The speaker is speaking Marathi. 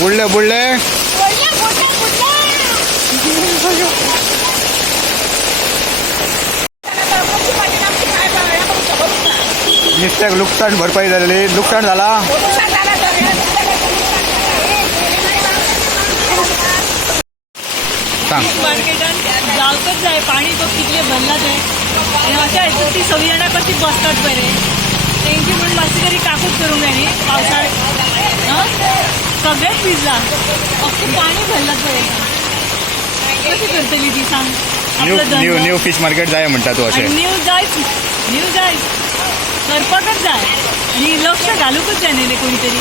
बुडले बुडले नुसत्याक नुकसान भरपाई झालेली नुकसान झाला सांग मार्केटात जावकच जाय पाणी तो कितले भरला ते आणि अशा हातूंत ती सगळीं जाणां कशी बसतात बरे तेंची म्हणून मातशी तरी काकूच करूंक जाय न्ही पावसाळ्यात सगळेच भिजला अख्खें पाणी भरलां पळय कशी करतली ती सांग न्यू फिश मार्केट जाय म्हणटा तू अशें न्यू जाय करपाकच जाय आणि लक्ष घालूकच जाय न्ही कोणी तरी